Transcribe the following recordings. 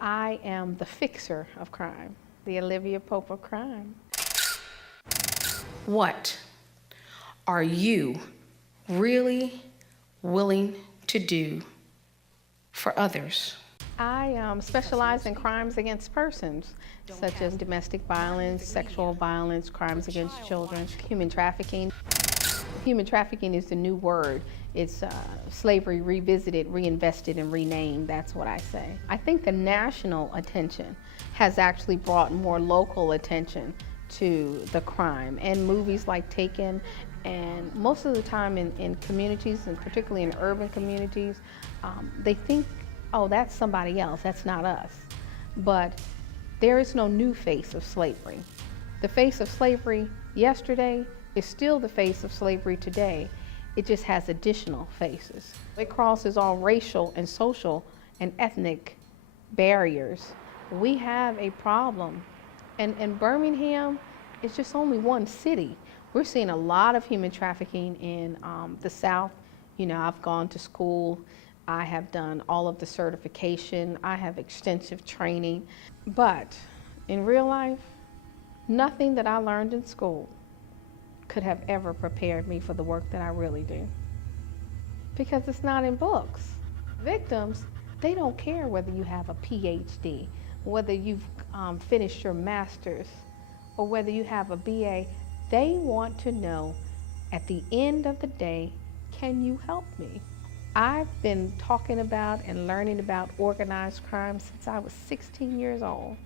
I am the fixer of crime, the Olivia Pope of Crime. What are you really willing to do for others? I specialize in crimes against persons, such as domestic violence, sexual violence, crimes against children, human trafficking. Human trafficking is the new word. It's slavery revisited, reinvested, and renamed. That's what I say. I think the national attention has actually brought more local attention to the crime, and movies like Taken, and most of the time in communities, and particularly in urban communities, they think, oh, that's somebody else, that's not us. But there is no new face of slavery. The face of slavery yesterday is still the face of slavery today. It just has additional faces. It crosses all racial and social and ethnic barriers. We have a problem. And Birmingham is just only one city. We're seeing a lot of human trafficking in the South. You know, I've gone to school. I have done all of the certification. I have extensive training. But in real life, nothing that I learned in school could have ever prepared me for the work that I really do. Because it's not in books. Victims, they don't care whether you have a PhD, whether you've finished your master's, or whether you have a BA. They want to know at the end of the day, can you help me? I've been talking about and learning about organized crime since I was 16 years old.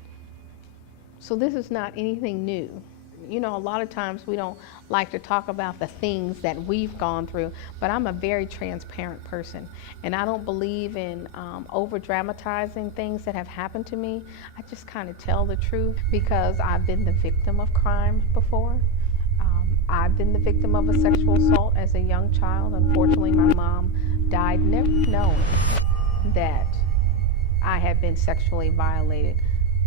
So this is not anything new. You know, a lot of times we don't like to talk about the things that we've gone through, but I'm a very transparent person, and I don't believe in over-dramatizing things that have happened to me. I just kind of tell the truth because I've been the victim of crime before. I've been the victim of a sexual assault as a young child. Unfortunately, my mom died never knowing that I had been sexually violated.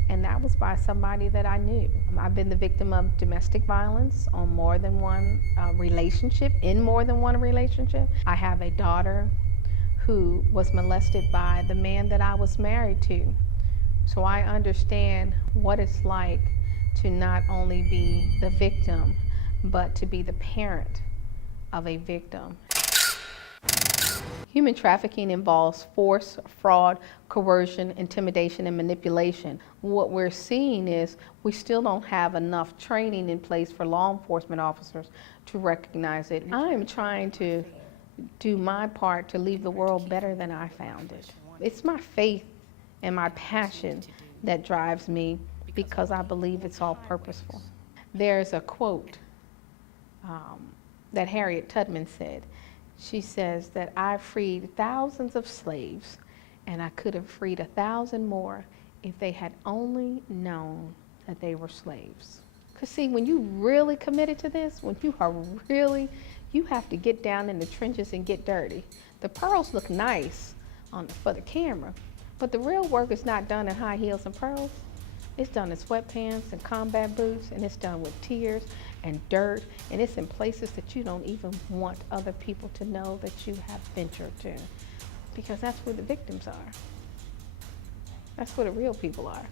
And that was by somebody that I knew. I've been the victim of domestic violence on more than one relationship, in more than one relationship. I have a daughter who was molested by the man that I was married to. So I understand what it's like to not only be the victim, but to be the parent of a victim. Human trafficking involves force, fraud, coercion, intimidation, and manipulation. What we're seeing is we still don't have enough training in place for law enforcement officers to recognize it. I'm trying to do my part to leave the world better than I found it. It's my faith and my passion that drives me because I believe it's all purposeful. There's a quote that Harriet Tubman said. She says that I freed thousands of slaves, and I could have freed 1,000 more if they had only known that they were slaves. Because see, when you really committed to this, when you are really, you have to get down in the trenches and get dirty. The pearls look nice for the camera, but the real work is not done in high heels and pearls. It's done in sweatpants and combat boots, and it's done with tears and dirt, and it's in places that you don't even want other people to know that you have ventured to, because that's where the victims are. That's where the real people are.